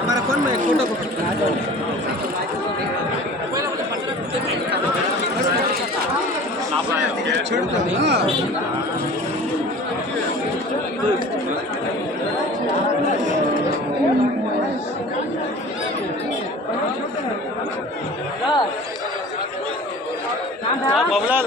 हमारा फोन में एक फोटो को बाबूलाल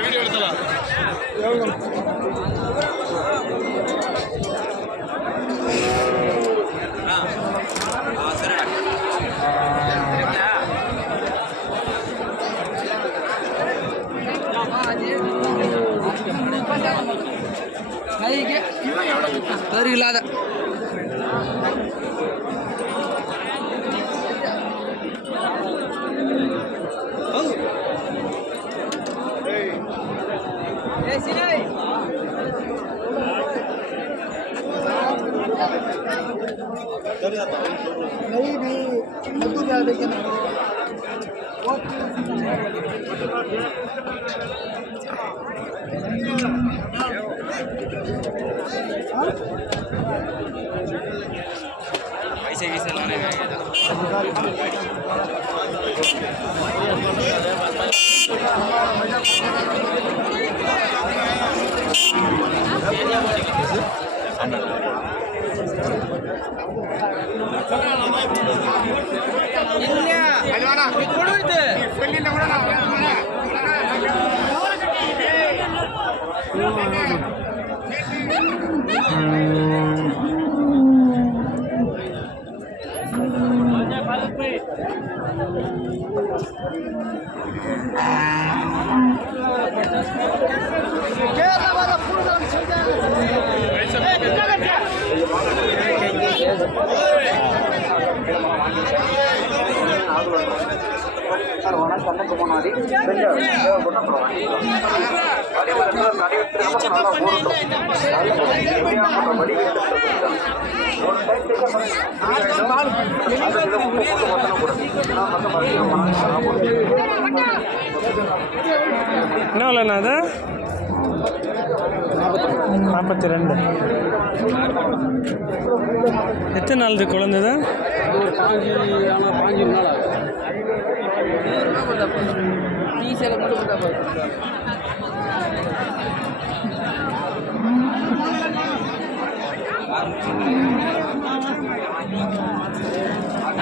वीडियो இல்லாத नहीं भी मधु क्या देखें पैसे वैसे लाने கண்ணகுமாரி என்ன விலைண்ணா அது 42 எத்தனை நாள் இது குழந்தைது பாஞ்சு நாள்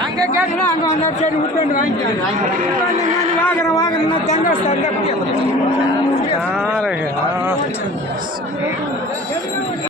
அங்கே கேட்கலாம் அங்கே வந்தா சரி விட்டு வாங்கிக்கலாம் வாங்குறேன் வாங்குறேன்னா தங்க